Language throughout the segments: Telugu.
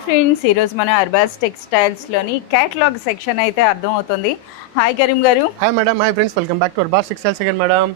హాయ్ ఫ్రెండ్స్, ఈరోజు మన అర్బాస్ టెక్స్టైల్స్లోని క్యాటలాగ్ సెక్షన్ అయితే అర్థం అవుతుంది. హాయ్ కరీం గారు. Hi madam. Hi friends, welcome back to Arbaz textiles again madam.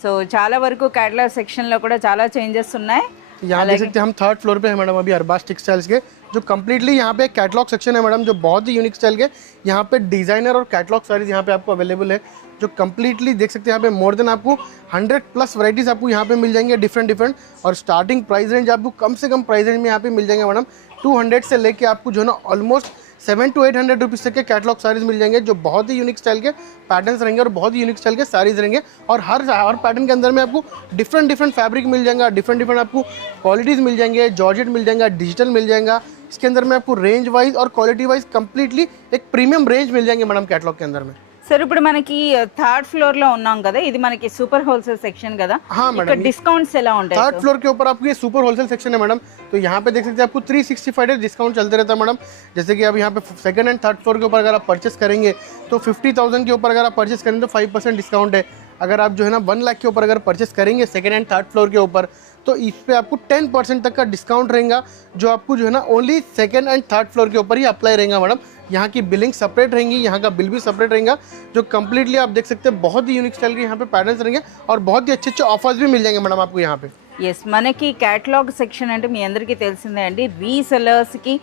So చాలా వరకు క్యాటలాగ్ సెక్షన్లో కూడా చాలా చేంजेस ఉన్నాయి. यहाँ देख सकते हैं हम थर्ड फ्लोर पे है मैडम अभी अरबाज टेक्सटाइल्स के, जो कम्प्लीटली यहाँ पे कैटलॉग सेक्शन है मैडम, जो बहुत ही यूनिक स्टाइल के। यहाँ पे डिज़ाइनर और कैटलॉग सारीज यहाँ पे आपको अवेलेबल है, जो कम्प्लीटली देख सकते हैं यहाँ पे मोर देन आपको 100+ वैराइटीज़ आपको यहाँ पे मिल जाएंगे डिफरेंट। और स्टार्टिंग प्राइस रेंज आपको कम से कम प्राइस रेंज में यहाँ पे मिल जाएंगे मैडम 200 से लेके आपको जो है ना ऑलमोस्ट 700 to 800 रुपीज़ तक के कैटलॉग सारीज मिल जाएंगे, जो बहुत ही यूनिक स्टाइल के पैटर्न्स रहेंगे और बहुत ही यूनिक स्टाइल के सारीज रहेंगे। और हर पैटर्न के अंदर में आपको डिफरेंट फैब्रिक मिल जाएगा, डिफरेंट आपको क्वालिटीज़ मिल जाएंगे, जॉर्जेट मिल जाएगा, डिजिटल मिल जाएगा। इसके अंदर में आपको रेंज वाइज और क्वालिटी वाइज कम्प्लीटली एक प्रीमियम रेंज मिल जाएंगे मैडम कैटलॉग के अंदर में। सर ఇప్పుడు మనకి థర్డ్ ఫ్లోర్ లో ఉన్నాం కదా, ఇది మనకి సూపర్ హోల్సేల్ సెక్షన్ కదా. ఇక్కడ డిస్కౌంట్స్ ఎలా ఉంటాయి? थर्ड फ्लोर के ऊपर आपको ये सुपर होलसेल सेक्शन है मैडम, तो यहाँ पे देख सकते हैं आपको 365 डेज डिस्काउंट चलते रहता है मैडम। जैसे कि अब यहाँ पे सेकंड एंड थर्ड फ्लोर के ऊपर अगर आप परचेस करेंगे तो 50,000 के ऊपर अगर आप परचेस करेंगे तो 5% डिस्काउंट है। अगर आप जो है ना 1 लाख के ऊपर अगर परचेस करेंगे सेकंड एंड थर्ड फ्लोर के ऊपर तो इस पे आपको 10% तक का डिस्काउंट रहेगा, जो आपको जो है ना only second and third floor के ऊपर ही अप्लाई रहेगा मैडम। यहाँ की बिलिंग सेपरेट रहेंगी, यहाँ का बिल भी सेपरेट रहेगा, जो कम्प्लीटली आप देख सकते हैं बहुत ही यूनिक स्टाइल के यहाँ पे पैटर्न्स रहेंगे और बहुत ही अच्छे ऑफर्स भी मिल जाएंगे मैडम आपको यहाँ पे। ఎస్, మనకి క్యాటలాగ్ సెక్షన్ అంటే మీ అందరికీ తెలిసిందే అండి, రీసెలర్స్కి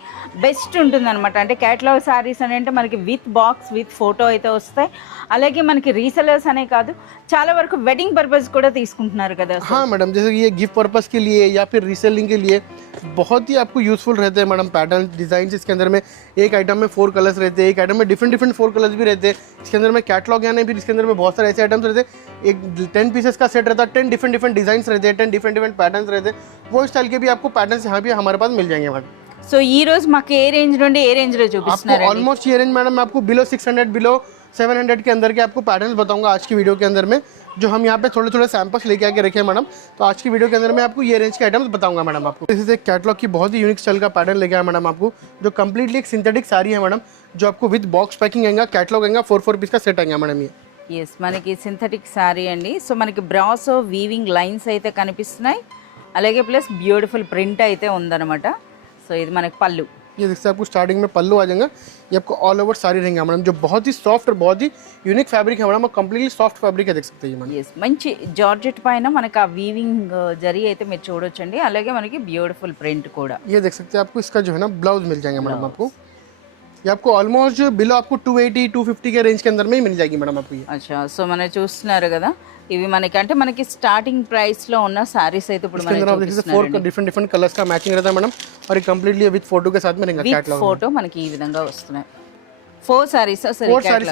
బెస్ట్ ఉంటుందన్నమాట. అంటే క్యాటలాగ్ శారీస్ అని అంటే మనకి విత్ బాక్స్ విత్ ఫోటో అయితే వస్తాయి. అలాగే మనకి రీసెలర్స్ అనే కాదు, చాలా వరకు వెడ్డింగ్ పర్పస్ కూడా తీసుకుంటున్నారు కదా. हाँ मैडम, जैसे कि ये गिफ्ट पर्पस के लिए या फिर रीसेलिंग के लिए बहुत ही आपको यूजफुल रहते हैं मैडम। पैटर्न डिजाइन इसके अंदर में एक आइटम में 4 कलर्स रहते हैं, एक आइटम में डिफरेंट 4 कलर्स भी रहते हैं। इसके अंदर में कैटलॉग यानी फिर इसके अंदर में बहुत सारे ऐसे आइटम्स रहते हैं, एक 10 पीसेस का सेट रहता है, 10 डिफरेंट डिजाइन रहते हैं, 10 डिफरेंट पैटर्न्स रहते हैं। वो स्टाइल के भी आपको पैटर्न्स यहाँ पे हमारे पास मिल जाएंगे मैडम। సో ఈ రోజు మాకు ఏ రేంజ్ నుండి ఏ రేంజ్ లో చూపిస్తున్నారు? ऑलमोस्ट ये रेंज मैडम आपको बिलो 600 बिलो 700 के अंदर के आपको पैटर्न्स बताऊंगा आज की वीडियो के अंदर में, जो हम यहाँ पे थोड़े सैंपल्स लेके आके रखे हैं मैडम। तो आज की वीडियो के अंदर में आपको ये रेंज के आइटम्स बताऊंगा मैडम आपको। इसी से कैटलॉग की बहुत ही यूनिक स्टाइल का पैटर्न लेके आया मैडम आपको, जो कम्प्लीटली एक सिंथेटिक साड़ी है मैडम, जो आपको विद बॉक्स पैकिंग आएगा, कैटलॉग आएगा, 4 पीस का सेट आएगा मैडम ये। ఎస్, మనకి సింథటిక్ శారీ అండి. సో మనకి బ్రాస్ వీవింగ్ లైన్స్ అయితే కనిపిస్తున్నాయి, అలాగే ప్లస్ బ్యూటిఫుల్ ప్రింట్ అయితే ఉందన్నమాట. సో ఇది మనకి పళ్ళు. ये देखते हैं आपको स्टार्टिंग में पल्लू आ जाएगा, ये आपको ऑल ओवर साड़ी रहेंगे मैडम, जो बहुत ही सॉफ्ट और बहुत ही यूनिक फैब्रिक है मैडम, और कम्प्लीटली सॉफ्ट फैब्रिक है, देख सकते हैं मैडम। ఎస్, మంచి జార్జెట్ పైన మనకి ఆ వీవింగ్ జరీ అయితే మీరు చూడొచ్చండి, అలాగే మనకి బ్యూటిఫుల్ ప్రింట్ కూడా. ये देख सकते हैं आपको इसका जो है ना ब्लाउज मिल जाएगा मैडम आपको, ये आपको ऑलमोस्ट बिलो आपको 280-250 के रेंज के अंदर में ही मिल जाएगी मैडम आपको ये। అచ్చా, సో మనం చూస్తున్నారు కదా, ఇవి మనకి అంటే మనకి స్టార్టింగ్ ప్రైస్ లో ఉన్న సారీస్ అయితే ఇప్పుడు इसके अंदर आप देखिए 4 डिफरेंट कलर्स का मैचिंग रहता है मैडम, और ये कम्प्लीटली विद फोटो के साथ में रहेगा कैटलॉग। फोटो మనకి ఈ విధంగా వస్తున్నాయి. 4 सारीस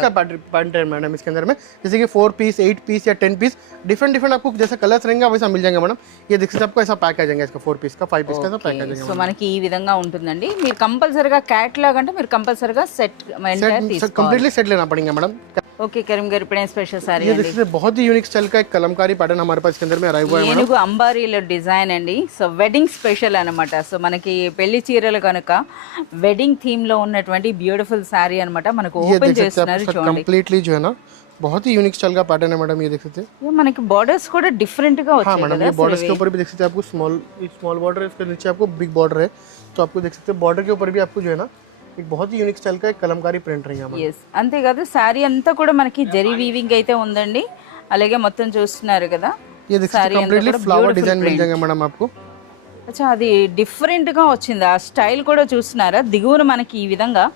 का पैटर्न है मैडम इसके अंदर में, जैसे कि 4 पीस 8 पीस या 10 पीस डिफरेंट आपको जैसा कलर्स रहेंगे वैसा मिल जाएगा मैडम। ये देखिए आपको ऐसा पैक आ जाएगा, इसका 4 पीस का 5 पीस का पैक आ जाएगा। సో మనకి ఈ విధంగా ఉంటుందండి. మీరు కంపల్సరీగా క్యాటలాగ్ అంటే మీరు కంపల్సరీగా సెట్ कंप्लीटली सेट लेना पड़ेगा मैडम। ఓకే కరీం గారు, ఇప్పుడు స్పెషల్ సారీ ये देखिए बहुत ही यूनिक स्टाइल का एक कलमकारी पैटर्न हमारे पास इसके अंदर में अराइव हुआ है मैडम। ఏనుగు అంబారీలో డిజైన్ అండి. సో వెడ్డింగ్ స్పెషల్ అన్నమాట. సో మనకి పెళ్లి చీరలు కనుక వెడ్డింగ్ థీమ్ లో ఉన్నటువంటి బ్యూటిఫుల్ సారీ అన్నమాట. మనకు ఓపెన్ చేస్తున్నారు చూడండి, कंप्लीटली जो है ना बहुत ही यूनिक स्टाइल का पैटर्न है मैडम। ये देख सकते हैं, ये మనకి బోర్డర్స్ కూడా డిఫరెంట్ గా हाँ వచ్చాయి मैडम। కదా. ये बॉर्डर्स के ऊपर भी देख सकते हैं आपको स्मॉल बॉर्डर है, इसके नीचे आपको बिग बॉर्डर है, तो आपको देख सकते हैं बॉर्डर के ऊपर भी आपको जो है ना एक बहुत ही यूनिक स्टाइल का एक कलमकारी प्रिंट रहेगा मैडम। ఎస్, అంతేకాదు శారీ అంతా కూడా మనకి జరీ వీవింగ్ అయితే ఉందండి, అలాగే మొత్తం చూస్తున్నారు కదా. ये देख सकते हैं कंप्लीटली फ्लावर डिजाइन मिल जाएगा मैडम आपको। అచ్చా, అది డిఫరెంట్ గా వచ్చింది, ఆ స్టైల్ కూడా చూస్తున్నారా. దిగువన మనకి ఈ విధంగా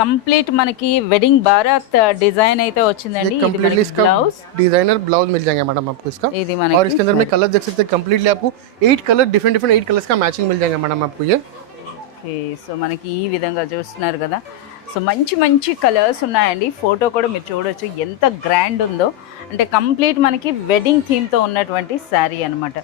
కంప్లీట్ మనకి వెడ్డింగ్ బారాత్ డిజైన్ అయితే వచ్చిందండి. ఇది మనకి బ్లౌజ్ डिजाइनर ब्लाउज मिल जाएगा मैडम आपको इसका, ఇది और మనకి इसके अंदर में कलर देख सकते हैं कंप्लीटली आपको 8 कलर डिफरेंट 8 कलर्स का मैचिंग मिल जाएगा मैडम आपको ये। ఓకే, సో మనకి ఈ విధంగా చూస్తున్నారు కదా. సో మంచి మంచి కలర్స్ ఉన్నాయండి. ఫోటో కూడా మీరు చూడొచ్చు ఎంత గ్రాండ్ ఉందో, అంటే కంప్లీట్ మనకి వెడ్డింగ్ థీమ్ తో ఉన్నటువంటి శారీ అన్నమాట.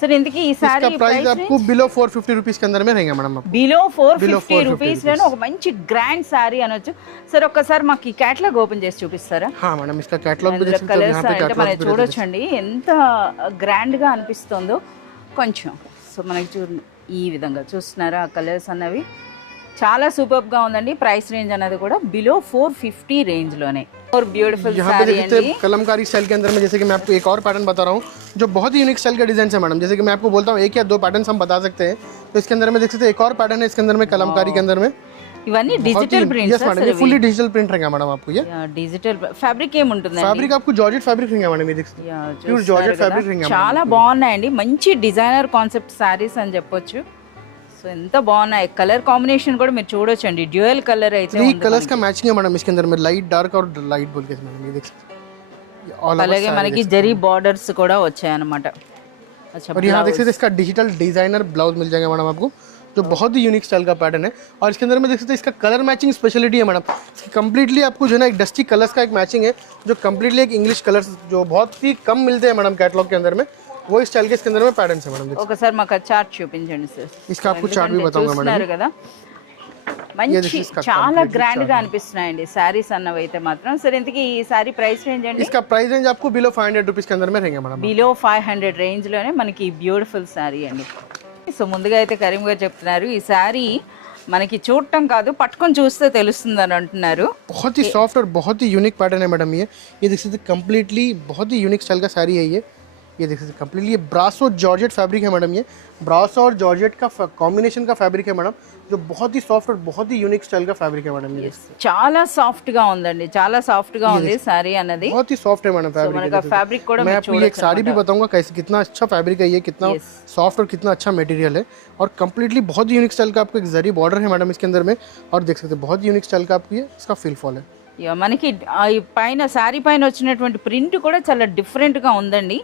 సరే, ఇంతకీ ఈ శారీ प्राइस आपको बिलो 450 रुपीस के अंदर में रहेगा मैडम आपको। బిలో 450 రూపీస్ లోనే ఒక మంచి గ్రాండ్ శారీ అనొచ్చు. సరే, ఒక్కసారి మాకు ఈ క్యాటలాగ్ ఓపెన్ చేసి చూపిస్తారా? हाँ मैडम, इसका कैटलॉग भी देख सकते हैं కలర్స్ यहाँ पे అంటే మనం कैटलॉग भी చూడొచ్చండి ఎంత గ్రాండ్ గా అనిపిస్తుందో కొంచెం. సో మనకి ఈ విధంగా చూస్తున్నారా, ఆ కలర్స్ అన్నవి చాలా సూపర్గా ఉందండి. ప్రైస్ రేంజ్ అనేది కూడా బిలో 450 రేంజ్లోనే. और ब्यूटीफुल यहाँ पे साड़ी देख सकते अंडी हैं कलमकारी स्टाइल के अंदर में, जैसे कि मैं आपको एक और पैटर्न बता रहा हूँ जो बहुत ही यूनिक स्टाइल का डिजाइन है मैडम। जैसे कि मैं आपको बोलता हूँ 1 या 2 पैटर्न हम बता सकते हैं, तो इसके अंदर में देख सकते हैं एक और पैटर्न है इसके अंदर में कलमकारी के अंदर में। ఇవన్నీ డిజిటల్ ప్రింట్స్ यस मैडम, ये फुल्ली डिजिटल प्रिंट रहेगा मैडम आपको। ये డిజిటల్ ఫ్యాబ్రిక్ ఏముంటుందండి? फैब्रिक आपको जॉर्जेट फैब्रिक रहेगा मैडम, ये देख सकते हैं प्योर जॉर्जेट फैब्रिक रहेगा। చాలా బాగున్నాయండి, మంచి డిజైనర్ కాన్సెప్ట్ సారీస్ అని చెప్పొచ్చు. సో ఎంత బాగున్నాయి, కలర్ కాంబినేషన్ కూడా మీరు చూడొచ్చండి, డ్యూయల్ కలర్ అయితే 3 कलर्स का मैचिंग है मैडम इसके अंदर में, लाइट डार्क और लाइट बोल के मैडम ये देख सकते हैं। ऑल అలాగే మనకి జరీ బార్డర్స్ కూడా వచ్చాయన్నమాట. अच्छा, और यहाँ देख सकते हैं इसका डिजिटल डिजाइनर ब्लाउज मिल जाएगा मैडम आपको, जो बहुत ही यूनिक स्टाइल का पैटर्न है। और इसके अंदर में देख सकते हैं इसका कलर मैचिंग स्पेशलिटी है मैडम, कंप्लीटली आपको जो है ना एक डस्टी कलर्स का एक मैचिंग है, जो कंप्लीटली एक इंग्लिश कलर्स जो बहुत ही कम मिलते हैं मैडम कैटलॉग के अंदर में, वो स्टाइल के इसके अंदर में पैटर्न है मैडम। ఒకసారి మాకు చార్ట్ చూపించండి సార్. इसका आपको चार्ट भी बताऊंगा मैडम। చూస్తున్నారు కదా, మంచి చాలా గ్రాండ్ గా అనిపిస్తున్నాయండి సారీస్ అన్నవి అయితే మాత్రం. సరే, ఇంతకీ ఈ సారీ ప్రైస్ రేంజ్ అండి? इसका प्राइस रेंज आपको बिलो 500 रुपीज के अंदर में रहेंगे मैडम। బిలో 500 రేంజ్ లోనే మనకి బ్యూటిఫుల్ సారీ అండి. సో ముందుగా అయితే కరీం గారు చెప్తున్నారు ఈ సారీ మనకి చూడటం కాదు, పట్టుకొని చూస్తే తెలుస్తుంది అని అంటున్నారు. बहुत ही सॉफ्ट और बहुत ही यूनिक पैटर्न है मैडम। ये देख सकते हैं कंप्लीटली बहुत ही यूनिक स्टाइल का साड़ी है ये देख सकते हैं कंप्लीटली ये ब्रासो जॉर्जेट फैब्रिक है मैडम। ये ब्रासो और जॉर्जेट का कॉम्बिनेशन का फैब्रिक है मैडम, जो बहुत ही सॉफ्ट और बहुत ही यूनिक स्टाइल का फैब्रिक है मैडम। ये చాలా సాఫ్ట్ గా ఉందండి, చాలా సాఫ్ట్ గా ఉంది సారీ అన్నది. बहुत ही सॉफ्ट है मैडम మనకి फैब्रिक। ఫ్యాబ్రిక్ కూడా मैं आपको ये एक साड़ी भी बताऊंगा कैसे, कितना अच्छा फैब्रिक है ये, कितना सॉफ्ट और कितना अच्छा मटेरियल है। और कंप्लीटली बहुत यूनिक स्टाइल का आपको एक जरी बॉर्डर है मैडम इसके अंदर में, और देख सकते हैं बहुत यूनिक स्टाइल का आपको ये इसका फिल फॉल है। ఇక మనకి ఈ పైన సారీ పైన వచ్చినటువంటి ప్రింట్ కూడా చాలా డిఫరెంట్ గా ఉందండి.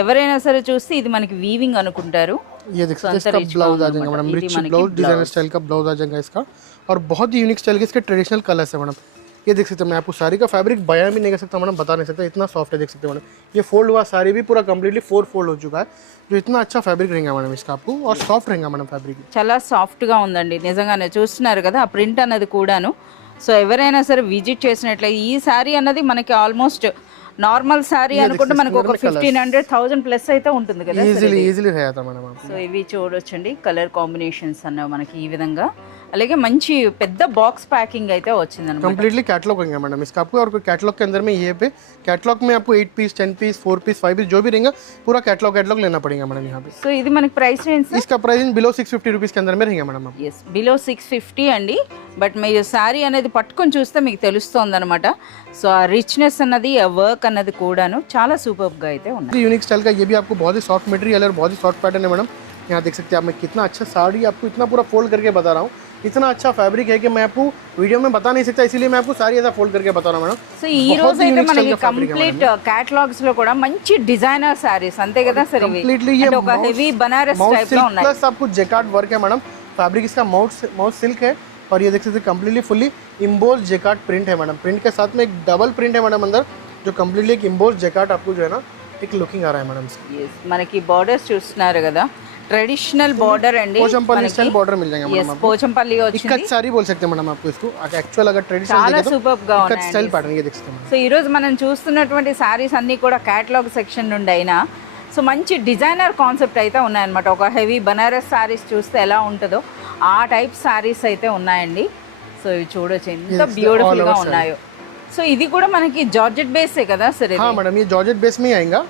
ఎవరైనా సరే చూస్తే ఇది మనకి వీవింగ్ అనుకుంటారు. ये देख सकते हैं इसका ब्लाउज आ जाएगा madam, rich blouse designer style का ब्लाउज आ जाएगा इसका, और बहुत ही यूनिक स्टाइल के इसके ट्रेडिशनल कलर्स है मैडम। ये देख सकते हैं, मैं आपको साड़ी का फैब्रिक बयान भी नहीं कर सकता मैडम, बता नहीं सकता, इतना सॉफ्ट है। देख सकते हैं मैडम ये फोल्ड हुआ साड़ी भी पूरा कंप्लीटली 4 फोल्ड हो चुका है, जो इतना अच्छा फैब्रिक रहेगा मैडम इसका आपको, और सॉफ्ट रहेगा मैडम फैब्रिक। చాలా సాఫ్ట్ గా ఉందండి నిజంగానే, చూస్తున్నారు కదా ఆ ప్రింట్ అన్నది కూడాను. సో ఎవరైనా సరే విజిట్ చేసినట్లయితే ఈ సారీ అన్నది మనకి ఆల్మోస్ట్ నార్మల్ సారీ అనుకుంటే మనకు ఒక 1500-1000 ప్లస్ అయితే ఉంటుంది కదా. ఈజీలీ रहता मैडम। సో ఇవి చూడొచ్చండి కలర్ కాంబినేషన్స్ అన్నవి మనకి ఈ విధంగా. అలాగే మంచి పెద్ద బాక్స్ ప్యాకింగ్ అయితే వచ్చిందన్నమాట. कंप्लीटली कैटलॉग रहेगा मैडम इसका आपको, और कैटलॉग के अंदर में ये पे कैटलॉग में आपको 8 पीस 10 पीस 4 पीस 5 पीस जो भी रहेगा पूरा कैटलॉग लेना पड़ेगा मैडम यहाँ पे। సో ఇది మనకి ప్రైస్ రేంజ్ इसका प्राइस बिलो 650 रुपीज के अंदर में रहेगा मैडम। ఎస్, బిలో 650 అండి. బట్ మీరు సారీ అనేది పట్టుకొని చూస్తే మీకు తెలుస్తుంది అనమాట. సో ఆ రిచ్నెస్ అన్నది, ఆ వర్క్ అన్నది కూడాను చాలా సూపర్ గా అయితే ఉన్నాయి. यूनिक स्टाइल का ये भी आपको बहुत ही सॉफ्ट मटेरियल और बहुत ही सॉफ्ट पैटर्न है मैडम। यहाँ देख सकते हैं आप, मैं कितना अच्छा साड़ी आपको इतना पूरा फोल्ड करके बता रहा हूँ, इतना अच्छा फैब्रिक है कि मैं आपको वीडियो में बता नहीं सकता, इसीलिए मैं आपको सारी ऐसा फोल्ड करके बता रहा हूँ मैडम। సో ఈ రోజు అయితే మనకి కంప్లీట్ కేటలాగ్స్ లో కూడా మంచి డిజైనర్ సారీస్ అంతే కదా సార్. ఇవి कंप्लीटली ये అంటే ఒక హెవీ బనారస్ టైప్ లో ఉన్నాయి. प्लस आपको जेकार्ड वर्क है मैडम, फैब्रिक इसका माउथ सिल्क है, और ये देख सकते हैं completely fully emboss jacquard print है मैडम। प्रिंट के साथ में एक डबल प्रिंट है मैडम अंदर, जो कंप्लीटली एक इम्बोज जेकार्ड आपको जो है ना एक लुकिंग आ रहा है मैडम। Yes, మనకి బార్డర్స్ చూస్తున్నారు కదా, ट्रेडिशनल बॉर्डर अंडी, पोचमपल्ली स्टाइल बॉर्डर मिल जाएगा मैडम आपको। पोचमपल्ली इकत साड़ी बोल सकते हैं मैडम आपको इसको, एक्चुअल अगर ट्रेडिशनल చాలా देखें సూపర్ గా तो इकत ఉన్నాయి स्टाइल पैटर्न ये देख सकते हैं। సో ఈ రోజు మనం చూస్తున్నటువంటి సారీస్ అన్ని కూడా కేటలాగ్ సెక్షన్ నుండి అయినా సో మంచి డిజైనర్ కాన్సెప్ట్ అయితే ఉన్నాయన్నమాట. ఒక హెవీ బనారస్ సారీస్ చూస్తే ఎలా ఉంటుందో ఆ టైప్ సారీస్ అయితే ఉన్నాయండి. సో ఇవి చూడొచ్చు ఎంత బ్యూటిఫుల్ గా ఉన్నాయో. సో ఇది కూడా మనకి జార్జెట్ బేసే కదా సరే? हाँ मैडम ये जॉर्जेट बेस में ही आएगा।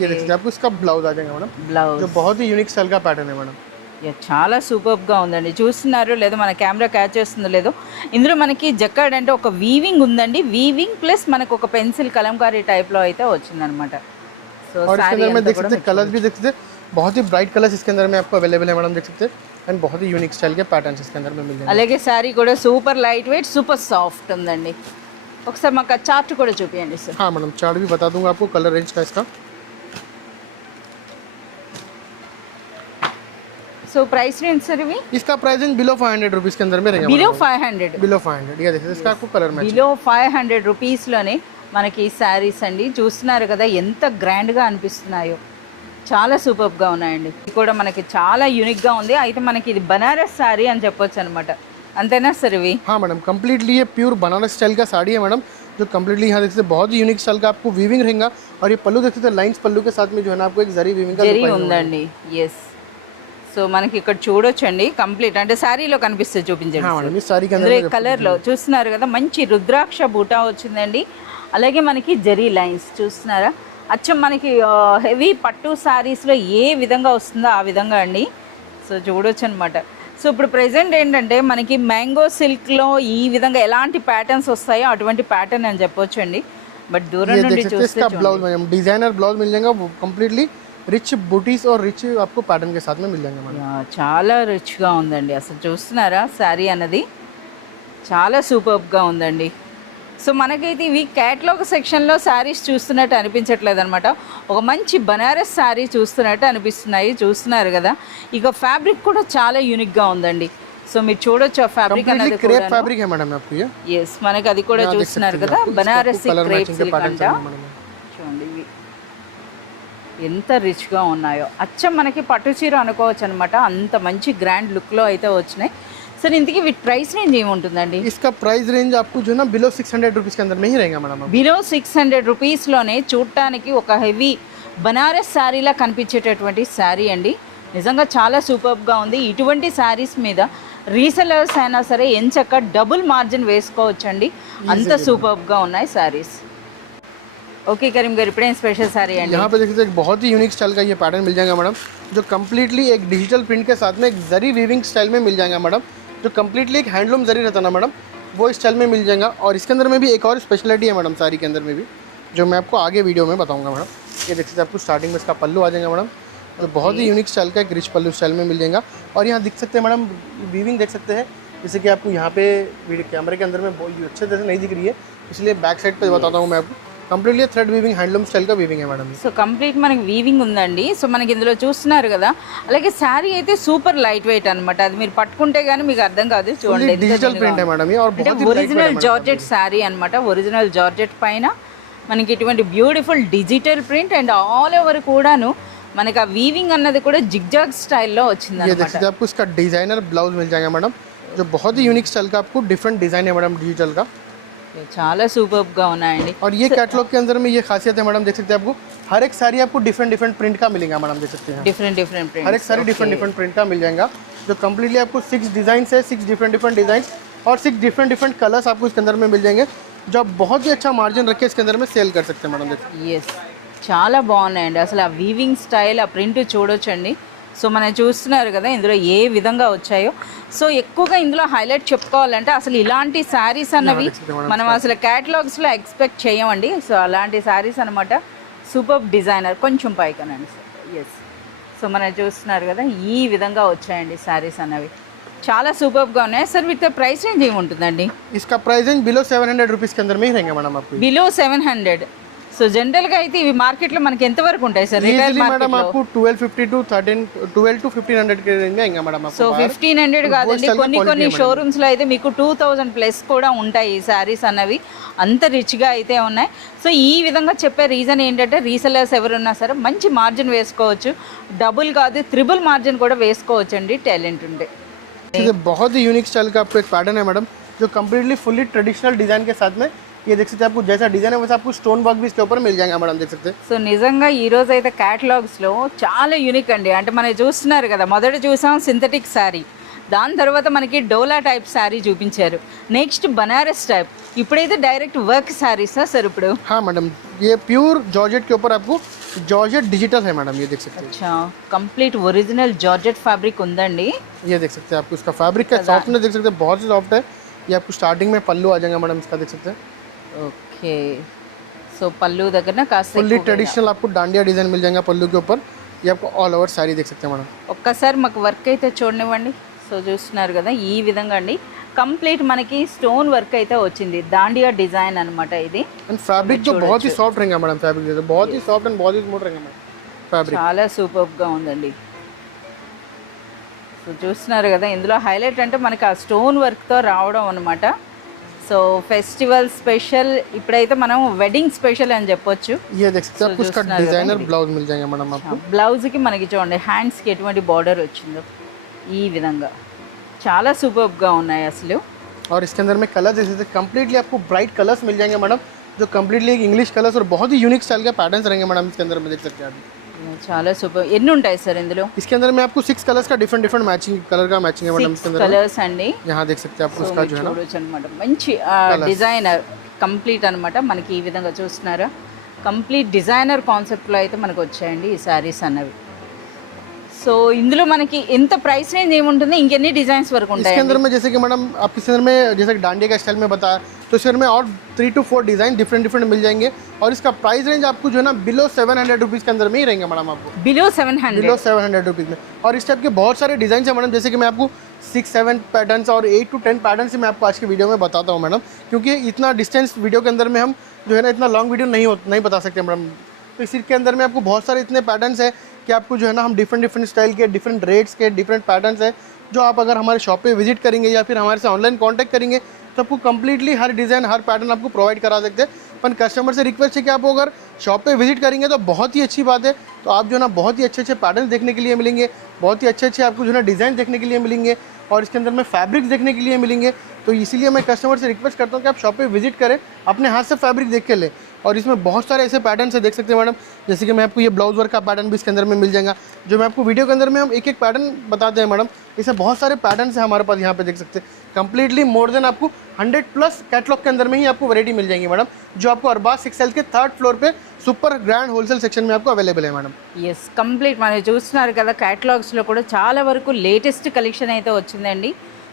ये देख सकते हैं आपको इसका ब्लाउज आ जाएगा मैडम, బ్లౌజ్ जो बहुत ही यूनिक स्टाइल का पैटर्न है मैडम। చాలా సూపర్గా ఉందండి. చూస్తున్నారు లేదో, మన కెమెరా క్యాచ్ చేస్తుందో లేదో, ఇందులో మనకి జక్కాడ్ అంటే ఒక వీవింగ్ ఉందండి, వీవింగ్ ప్లస్ మనకు ఒక పెన్సిల్ కలంకారీ టైప్లో అయితే వచ్చిందనమాట. సో और इसके अंदर में देख सकते हैं कलर्स भी देख सकते हैं, बहुत ही ब्राइट कलर्स इसके अंदर में आपको अवेलेबल है मैडम, देख सकते हैं, एंड बहुत ही यूनिक स्टाइल के पैटर्न्स इसके अंदर में मिल जाएंगे। అలాగే శారీ కూడా super light weight, super soft ఉందండి. ఒకసారి మాకు ఆ చార్ట్ కూడా చూపించండి సార్. हाँ मैडम चार्ट भी बता दूंगा आपको कलर रेंज का इसका। సో ప్రైస్ రేంజ్ సార్ ఇవి? इसका प्राइस रेंज बिलो 500 रुपीज के अंदर में रहेगा। బిలో 500, बिलो 500 ये देखिए इसका आपको कलर मैच బిలో 500 రూపీస్లోనే మనకి శారీస్ అండి. చూస్తున్నారు కదా ఎంత గ్రాండ్గా అనిపిస్తున్నాయో, చాలా సూపర్గా ఉన్నాయండి. ఇది కూడా మనకి చాలా యూనిక్గా ఉంది. అయితే మనకి ఇది బనారస్ శారీ అని చెప్పొచ్చు అనమాట, అంతేనా సార్ ఇవి? हाँ मैडम कंप्लीटली ये प्योर बनारस स्टाइल का साड़ी है मैडम, जो कंप्लीटली यहाँ देख सकते हैं बहुत ही यूनिक स्टाइल का आपको वीविंग रहेगा। और ये पल्लू देख सकते हैं लाइंस पल्लू के साथ में जो है ना आपको एक जरी वीविंग का జరీ ఉందండి. ఎస్, సో మనకి ఇక్కడ చూడొచ్చండి కంప్లీట్ అంటే శారీలో కనిపిస్తుంది, చూపించండి. हाँ मैडम ये साड़ी के अंदर ఇందులో కలర్లో చూస్తున్నారు కదా, మంచి రుద్రాక్ష బూటా వచ్చిందండి. అలాగే మనకి జరీ లైన్స్ చూస్తున్నారా, అచ్చం మనకి హెవీ పట్టు శారీస్లో ఏ విధంగా వస్తుందో ఆ విధంగా అండి. సో చూడొచ్చు అనమాట. సో ఇప్పుడు ప్రెజెంట్ ఏంటంటే మనకి మ్యాంగో సిల్క్లో ఈ విధంగా ఎలాంటి ప్యాటర్న్స్ వస్తాయో అటువంటి ప్యాటర్న్ అని చెప్పొచ్చు అండి. బట్ దూరం నుండి చూస్తే ब्लाउज में डिजाइनर ब्लाउज मिल जाएगा, वो कंप्लीटली रिच बूटीज और रिच आपको पैटर्न के साथ में मिल जाएंगे मैडम. చాలా రిచ్గా ఉందండి. అసలు చూస్తున్నారా శారీ అన్నది చాలా సూపర్గా ఉందండి. సో మనకైతే ఇవి క్యాటలాగ్ సెక్షన్లో శారీస్ చూస్తున్నట్టు అనిపించట్లేదు అనమాట. ఒక మంచి బనారస్ శారీ చూస్తున్నట్టు అనిపిస్తున్నాయి. చూస్తున్నారు కదా, ఇక ఫ్యాబ్రిక్ కూడా చాలా యూనిక్గా ఉందండి. సో మీరు చూడొచ్చు ఆ ఫ్యాబ్రిక్ అనేది क्रेप फैब्रिक है मैडम आपको ये. ఎస్, మనకి అది కూడా చూస్తున్నారు కదా, బనారసి క్రేప్ సిల్క్ అంట. చూడండి ఇవి ఎంత రిచ్గా ఉన్నాయో, అచ్చం మనకి పట్టు చీర అనుకోవచ్చు అనమాట. అంత మంచి గ్రాండ్ లుక్లో అయితే వచ్చినాయి. सर ఇంతకీ వీటి ప్రైస్ రేంజ్ ఏముంటుందండి? इसका प्राइस रेंज आपको जो ना बिलो 600 रुपीस के अंदर में ही रहेगा मैडम. బిలో 600 రూపీస్లోనే చూడటానికి ఒక హెవీ బనారస్ శారీలా కనిపించేటటువంటి శారీ అండి. నిజంగా చాలా సూపర్గా ఉంది. ఇటువంటి శారీస్ మీద రీసెలర్స్ అయినా సరే ఎంచక్క డబుల్ మార్జిన్ వేసుకోవచ్చండి. అంత సూపర్గా ఉన్నాయి శారీస్. ओके करीम गाరు, ఇప్పుడేం స్పెషల్ సారీ అండి? यहाँ पे देखिए एक बहुत ही यूनिक स्टाइल का ये पैटर्न मिल जाएगा मैडम, जो कम्प्लीटली एक डिजिटल प्रिंट के साथ में एक जरी वीविंग स्टाइल में मिल जाएगा मैडम, जो कम्प्लीटली एक हैंडलूम जरी रहता है ना मैडम, वो स्टाइल में मिल जाएगा. और इसके अंदर में भी एक और स्पेशलिटी है मैडम साड़ी के अंदर में भी, जो मैं आपको आगे वीडियो में बताऊँगा मैडम. ये देख सकते हैं आपको स्टार्टिंग में इसका पल्लू आ जाएगा मैडम, तो बहुत ही यूनिक स्टाइल का एक रिच पल्लू स्टाइल में मिल जाएगा. और यहाँ दिख सकते हैं मैडम वीविंग देख सकते हैं, जैसे कि आपको यहाँ पे कैमरे के अंदर में बहुत अच्छे तरह से नहीं दिख रही है, इसलिए बैक साइड पे बताता हूँ मैं आपको. Completely thread weaving handloom style గా వీవింగ్ మేడం. సో కంప్లీట్ మనకి వీవింగ్ ఉందండి. సో మనకి ఇందులో చూస్తున్నారు కదా, అలాగే శారీ అయితే సూపర్ లైట్ వెయిట్ అన్నమాట. అది మీరు పట్టుకుంటే గానీ మీకు అర్థం కాదు. చూడండి డిజిటల్ ప్రింట్ है मैडम ये, और बहुत ही ఒరిజినల్ జార్జెట్ శారీ అన్నమాట. ఒరిజినల్ జార్జెట్ పైన మనకి ఇటువంటి beautiful digital print and all over కూడాను మనకి ఆ వీవింగ్ అన్నది కూడా జిగ్జాగ్ స్టైల్లో వచ్చింది ये देख అన్నమాట. सकते हैं आपको इसका डिजाइनर ब्लाउज मिल जाएगा मैडम, जो बहुत ही यूनिक स्टाइल का आपको डिफरेंट डिजाइन है मैडम डिजिटल का. చాలా సూపర్గా ఉన్నాయండి. और ये कैटलॉग के अंदर में ये खासियत है मैडम, देख सकते हैं आपको हर एक साड़ी आपको डिफरेंट डिफरेंट प्रिंट का मिलेगा मैडम. देख सकते हैं డిఫరెంట్ డిఫరెంట్ हर एक prints. Sari different different print का मिल जाएगा, जो कम्प्लीटली आपको 6 डिजाइन है, 6 डिफरेंट डिफरेंट डिजाइन और 6 डिफरेंट डिफरेंट कलर्स आपको इसके अंदर में मिल जाएंगे, जो आप बहुत ही अच्छा मार्जिन रख के इसके अंदर में सेल कर सकते हैं मैडम. देखिए ఎస్, చాలా బాగున్నాయండి. అసలు ఆ వీవింగ్ స్టైల్, ఆ ప్రింట్ చూడొచ్చండి. సో మనం చూస్తున్నారు కదా ఇందులో ఏ విధంగా వచ్చాయో. సో ఎక్కువగా ఇందులో హైలైట్ చెప్పుకోవాలంటే అసలు ఇలాంటి శారీస్ అన్నవి మనం అసలు క్యాటలాగ్స్లో ఎక్స్పెక్ట్ చేయమండి. సో అలాంటి శారీస్ అనమాట. సూపర్ డిజైనర్, కొంచెం పైకనండి. ఎస్, సో మనం చూస్తున్నారు కదా ఈ విధంగా వచ్చాయండి శారీస్ అన్నవి. చాలా సూపర్గా ఉన్నాయి. సార్ వీటి ప్రైస్ రేంజ్ ఏముంటుందండి? इसका प्राइस रेंज बिलो 700 रुपीस के अंदर में ही रहेंगे मैडम आपको. బిలో 700. సో జనరల్గా అయితే ఇవి మార్కెట్లో మనకి ఎంతవరకు ఉంటాయి సార్? రిటైల్ मैडम आपको 1250 टू 12 to 1500 के रेंज में आएंगे मैडम आपको. సో 1500 కాదండి, కొన్ని షోరూమ్స్లో అయితే మీకు 2000 ప్లస్ కూడా ఉంటాయి ఈ శారీస్ అన్నవి. అంత రిచ్గా అయితే ఉన్నాయి. సో ఈ విధంగా చెప్పే రీజన్ ఏంటంటే రీసెలర్స్ ఎవరున్నా సరే మంచి మార్జిన్ వేసుకోవచ్చు. డబుల్ కాదు, త్రిబుల్ మార్జిన్ కూడా వేసుకోవచ్చు అండి టాలెంట్ ఉంటే. बहुत ही यूनिक स्टाइल का आपको एक पैटर्न है मैडम, जो कम्प्लीटली फुल्ली ट्रेडिशनल डिजाइन के साथ में ये देख सकते हैं. आपको जैसा डिजाइन है वैसा आपको स्टोन वर्क भी इसके ऊपर मिल जाएगा मैडम. देख सकते हैं. సో నిజంగా ఈ రోజు అయితే క్యాటలాగ్స్లో చాలా యూనిక్ అండి. అంటే మనం చూస్తున్నారు కదా, మొదట చూసాం సింథటిక్ శారీ, దాని తర్వాత మనకి డోలా టైప్ శారీ చూపించారు, నెక్స్ట్ బనారస్ టైప్, ఇప్పుడైతే డైరెక్ట్ వర్క్ శారీసా సార్ ఇప్పుడు? हाँ मैडम, ये प्योर जॉर्जेट के ऊपर आपको जॉर्जेट डिजिटल है मैडम. ये देख सकते हैं. అచ్చా, కంప్లీట్ ఒరిజినల్ జార్జెట్ ఫ్యాబ్రిక్ ఉందండి. ये देख सकते हैं आपको इसका फैब्रिक का सॉफ्टनेस देख सकते हैं, बहुत ही सॉफ्ट है. ये आपको स्टार्टिंग में पल्लू आ जाएगा मैडम इसका. देख सकते हैं ఓకే. సో పళ్ళు దగ్గర కాస్త फुल्ली ट्रेडिशनल आपको डांडिया डिजाइन मिल जाएगा पल्लू के ऊपर. ये आपको ऑल ओवर साड़ी देख सकते हैं मैडम. ఒక్కసారి మాకు వర్క్ అయితే చూడనివ్వండి. సో చూస్తున్నారు కదా ఈ విధంగా అండి, కంప్లీట్ మనకి స్టోన్ వర్క్ అయితే వచ్చింది. దాండియా డిజైన్ అనమాట ఇది. एंड फैब्रिक तो बहुत ही सॉफ्ट रहेगा मैडम. फैब्रिक जैसे बहुत ही सॉफ्ट एंड बहुत ही स्मूथ रहेगा मैडम फैब्रिक. చాలా సూపర్గా ఉందండి. సో చూస్తున్నారు కదా ఇందులో హైలైట్ అంటే మనకి ఆ స్టోన్ వర్క్తో రావడం అనమాట. సో ఫెస్టివల్ స్పెషల్, ఇప్పుడైతే మనం వెడ్డింగ్ స్పెషల్ అని చెప్పొచ్చు. ये देख सकते हैं आपको इसका डिजाइनर ब्लाउज मिल जाएगा मैडम आपको. బ్లౌజ్కి మనకి చూడండి హ్యాండ్స్కి ఎటువంటి బార్డర్ వచ్చిందో ఈ విధంగా చాలా సూపర్గా ఉన్నాయి అసలు. और इसके अंदर में कलर जैसे कम्प्लीटली आपको ब्राइट कलर्स मिल जाएंगे मैडम, जो कम्प्लीटली इंग्लिश कलर्स और बहुत ही यूनिक स्टाइल का पैटर्न्स रहेंगे मैडम. इसके अंदर में देख सकते हैं आप. చాలా సూపర్. ఎన్ని ఉంటాయి సార్ ఇందులో? इसके अंदर में आपको 6 कलर्स का डिफरेंट डिफरेंट मैचिंग कलर का मैचिंग है मैडम. इसके अंदर కలర్స్ అండి. यहाँ देख सकते हैं आपको इसका जो है ना చూడొచ్చు అనమాట. మంచి డిజైనర్ కంప్లీట్ అనమాట. మనకి ఈ విధంగా చూస్తున్నారా, కంప్లీట్ డిజైనర్ కాన్సెప్ట్లో అయితే మనకు వచ్చాయండి ఈ శారీస్ అన్నవి. సో ఇందులో మనకి ఎంత ప్రైస్ రేంజ్ ఏముంటుంది, ఇంకెన్ని డిజైన్స్ వరకు ఉంటాయి? इसके अंदर में जैसे कि मैडम आपके इस अंदर में जैसे कि डांडिया का स्टाइल में बताया, तो इसके अंदर में और 3 to 4 डिज़ाइन डिफरेंट मिल जाएंगे और इसका प्राइस रेंज आपको जो है ना बिलो 700 रुपीज़ के अंदर में ही रहेंगे मैडम, आपको बिलो 700 रुपीज़ में। और इस टाइप के बहुत सारे डिज़ाइन है मैडम, जैसे कि मैं आपको 6-7 पैटर्न्स और 8 to 10 पैटर्न से मैं आपको आज की वीडियो में बताता हूँ मैडम, क्योंकि इतना डिस्टेंस वीडियो के अंदर में हम जो है ना इतना लॉन्ग वीडियो नहीं बता सकते मैडम। तो इसी के अंदर में आपको बहुत सारे इतने पैटर्न्स है कि आपको जो है ना हम डिफरेंट स्टाइल के, डिफरेंट रेट्स के, डिफरेंट पैटर्न्स है, जो आप अगर हमारे शॉप पे विजिट करेंगे या फिर हमारे से ऑनलाइन कांटेक्ट करेंगे तो आपको कंप्लीटली हर डिज़ाइन, हर पैटर्न आपको प्रोवाइड करा सकते हैं। पर कस्टमर से रिक्वेस्ट है कि आप अगर शॉप पे विजिट करेंगे तो बहुत ही अच्छी बात है, तो आप जो है ना बहुत ही अच्छे पैटर्न देखने के लिए मिलेंगे, बहुत ही अच्छे आपको जो है ना डिज़ाइन देखने के लिए मिलेंगे और इसके अंदर में फैब्रिक्स देखने के लिए मिलेंगे। तो इसीलिए मैं कस्टमर से रिक्वेस्ट करता हूँ कि आप शॉप पे विजिट करें, अपने हाथ से फैब्रिक देख के लें। और इसमें बहुत सारे ऐसे पैटर्न से देख सकते हैं मैडम, जैसे कि मैं आपको ये ब्लाउज वर्क का पैटर्न भी इसके अंदर में मिल जाएगा, जो मैं आपको वीडियो के अंदर में हम एक पैटर्न बताते हैं मैडम। इसमें बहुत सारे पैटर्न है हमारे पास, यहाँ पे देख सकते हैं कंप्लीटली मोर देन आपको 100+ कैटलॉग के अंदर में ही आपको वैरायटी मिल जाएंगी मैडम, जो आपको अरबाज टेक्सटाइल्स के 3rd फ्लोर पे सुपर ग्रैंड होलसेल सेक्शन में आपको अवेलेबल है मैडम। ఎస్ కంప్లీట్ మనం చూస్తున్నారు కదా, క్యాటలాగ్స్లో కూడా చాలా వరకు లేటెస్ట్ కలెక్షన్ అయితే వచ్చిందండి.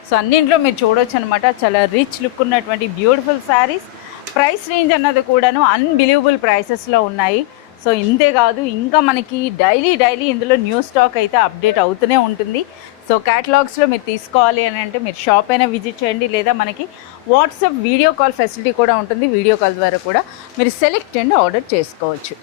సో అన్నింటిలో మీరు చూడొచ్చు అనమాట, చాలా రిచ్ లుక్ ఉన్నటువంటి బ్యూటిఫుల్ శారీస్. ప్రైస్ రేంజ్ అన్నది కూడాను అన్బిలీవబుల్ ప్రైసెస్లో ఉన్నాయి. సో ఇంతే కాదు, ఇంకా మనకి డైలీ ఇందులో న్యూ స్టాక్ అయితే అప్డేట్ అవుతూనే ఉంటుంది. సో క్యాటలాగ్స్లో మీరు తీసుకోవాలి అని అంటే మీరు షాప్ అయినా విజిట్ చేయండి, లేదా మనకి వాట్సాప్ వీడియో కాల్ ఫెసిలిటీ కూడా ఉంటుంది. వీడియో కాల్ ద్వారా కూడా మీరు సెలెక్ట్ అండ్ ఆర్డర్ చేసుకోవచ్చు.